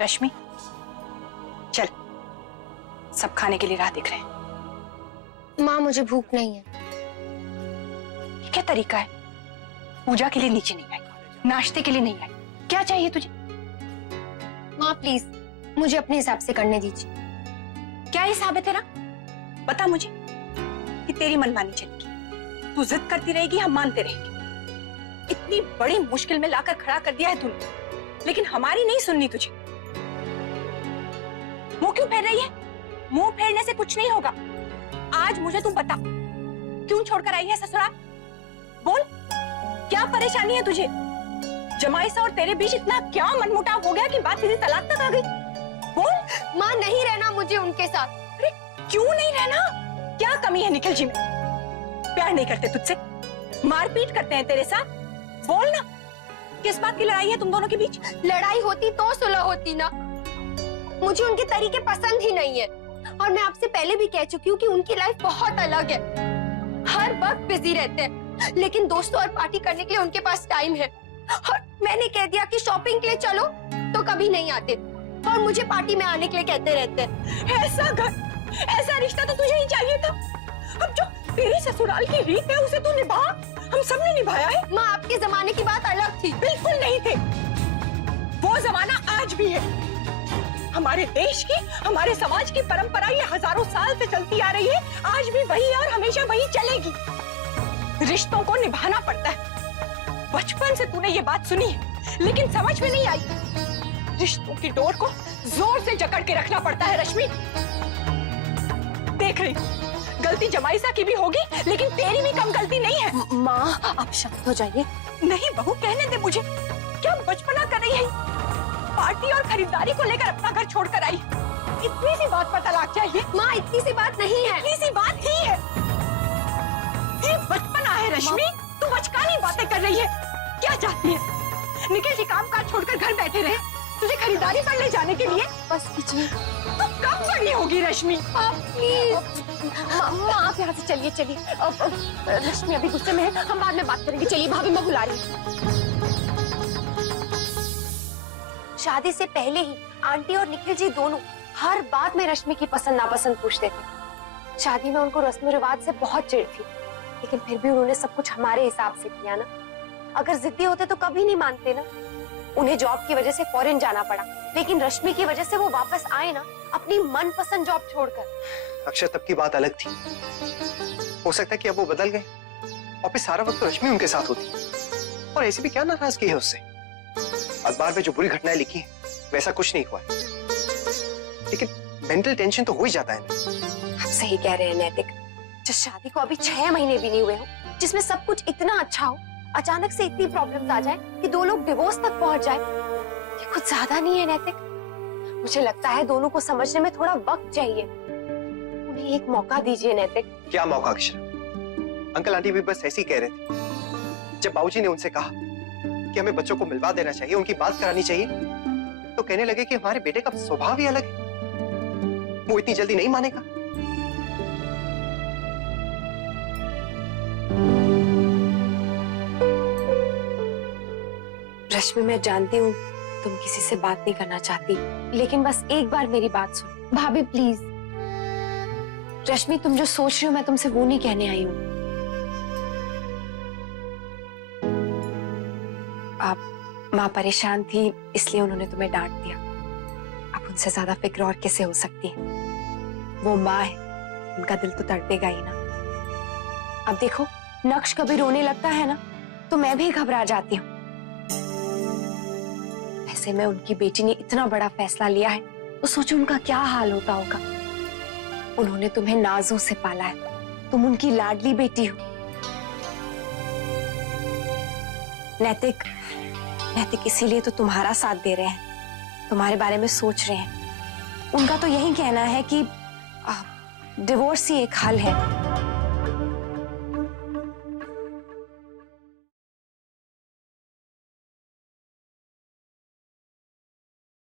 रश्मि, चल, सब खाने के लिए राह देख रहे हैं। माँ मुझे भूख नहीं है। ये क्या तरीका है? पूजा के लिए नीचे नहीं आई, नाश्ते के लिए नहीं आई, क्या चाहिए तुझे? माँ प्लीज मुझे अपने हिसाब से करने दीजिए। क्या हिसाब है तेरा? बता मुझे कि तेरी मनमानी चलेगी, तू जिद करती रहेगी, हम मानते रहेंगे। इतनी बड़ी मुश्किल में लाकर खड़ा कर दिया है तूने, लेकिन हमारी नहीं सुननी तुझे। मुंह क्यों फेर रही है? मुंह फेरने से कुछ नहीं होगा। आज मुझे तू बता, क्यों छोड़कर आई है ससुराल? बोल, क्या परेशानी है तुझे? जमाई से और तेरे बीच इतना क्या मनमुटाव हो गया कि बात सीधी तलाक तक आ गई? बोल। माँ नहीं रहना मुझे उनके साथ। अरे क्यों नहीं रहना? क्या कमी है निखिल जी में? प्यार नहीं करते तुझसे, मारपीट करते हैं तेरे साथ? बोल ना, किस बात की लड़ाई है तुम दोनों के बीच? लड़ाई होती तो सुलह होती ना। मुझे उनके तरीके पसंद ही नहीं है, और मैं आपसे पहले भी कह चुकी हूँ कि उनकी लाइफ बहुत अलग है। हर वक्त बिजी रहते हैं, लेकिन दोस्तों और पार्टी करने के लिए उनके पास टाइम है। और मैंने कह दिया कि शॉपिंग के लिए चलो तो कभी नहीं आते, और मुझे पार्टी में आने के लिए कहते रहते हैं। ऐसा घर, ऐसा रिश्ता तो तुझे ही चाहिए था। अब जो तेरी ससुराल की रीत है उसे तू निभा, हम सब ने निभाया है। माँ आपके जमाने की बात अलग थी। बिल्कुल नहीं थे, वो जमाना आज भी है। हमारे देश की, हमारे समाज की परंपरा ये हजारों साल से चलती आ रही है, आज भी वही है और हमेशा वही चलेगी। रिश्तों को निभाना पड़ता है। बचपन से तूने ये बात सुनी है, लेकिन समझ में नहीं आई। रिश्तों की डोर को जोर से जकड़ के रखना पड़ता है रश्मि। देख रही, गलती जमाईसा की भी होगी, लेकिन तेरी भी कम गलती नहीं है। माँ आप शांत हो जाइए। नहीं बहू, कहने दे मुझे, क्या बचपना कर रही है? पार्टी और खरीदारी को लेकर अपना घर छोड़कर आई, इतनी सी बात पर तलाक चाहिए? माँ इतनी सी बात नहीं है। इतनी सी बात ही है। ये बचपना है रश्मि, तू बचकानी बातें कर रही है। क्या चाहती है? निखिल जी काम काज छोड़कर घर बैठे रहे, तुझे खरीदारी पर ले जाने के लिए? बस कीजिए। तू कब बड़ी होगी रश्मि? प्लीज माँ आप यहाँ से चलिए। चलिए रश्मि अभी गुस्से में है, हम बाद में बात करेंगे। चलिए भाभी मैं बुला रही हूँ। शादी से पहले ही आंटी और निखिल जी दोनों हर बात में रश्मि की पसंद नापसंद पूछते थे। शादी में उनको रस्म रिवाज से बहुत चिढ़ थी, लेकिन फिर भी उन्होंने सब कुछ हमारे हिसाब से किया ना। अगर जिद्दी होते तो कभी नहीं मानते ना। उन्हें जॉब की वजह से फॉरेन जाना पड़ा, लेकिन रश्मि की वजह से वो वापस आए ना, अपनी मनपसंद जॉब छोड़कर। अक्षय तब की बात अलग थी, हो सकता है कि अब वो बदल गए और फिर सारा वक्त तो रश्मि उनके साथ होती। और ऐसी भी क्या नाराजगी है उससे? अखबार में जो बुरी घटनाएं लिखी हैं वैसा कुछ नहीं हुआ है, लेकिन मेंटल टेंशन तो हो ही जाता है ना। आप सही कह रहे हैं नैतिक। जिस शादी को अभी 6 महीने भी नहीं हुए हो, जिसमें सब कुछ इतना अच्छा हो, अचानक से इतनी प्रॉब्लम्स आ जाए कि 2 लोग डिवोर्स तक पहुंच जाए, ये कुछ ज्यादा नहीं है नैतिक? मुझे लगता है दोनों को समझने में थोड़ा वक्त चाहिए। उन्हें एक मौका दीजिए नैतिक। क्या मौका अक्षय? अंकल आंटी भी बस ऐसे ही कह रहे थे। जब बाबूजी ने उनसे कहा कि हमें बच्चों को मिलवा देना चाहिए, उनकी बात करानी चाहिए, तो कहने लगे कि हमारे बेटे का स्वभाव ही अलग है, वो इतनी जल्दी नहीं मानेगा। रश्मि मैं जानती हूँ तुम किसी से बात नहीं करना चाहती, लेकिन बस एक बार मेरी बात सुनो। भाभी प्लीज। रश्मि तुम जो सोच रही हो मैं तुमसे वो नहीं कहने आई हूँ। आप माँ परेशान थी इसलिए उन्होंने तुम्हें डांट दिया। अब उनसे ज्यादा फिक्र और किसे हो सकती है? वो माँ है, उनका दिल तो तड़पेगा ही ना। अब देखो नक्श कभी रोने लगता है ना तो मैं भी घबरा जाती हूँ। वैसे में उनकी बेटी ने इतना बड़ा फैसला लिया है तो सोचो उनका क्या हाल होता होगा। उन्होंने तुम्हें नाजों से पाला है, तुम उनकी लाडली बेटी हो। नैतिक इसीलिए तो तुम्हारा साथ दे रहे हैं, तुम्हारे बारे में सोच रहे हैं। उनका तो यही कहना है कि डिवोर्स ही एक हल है।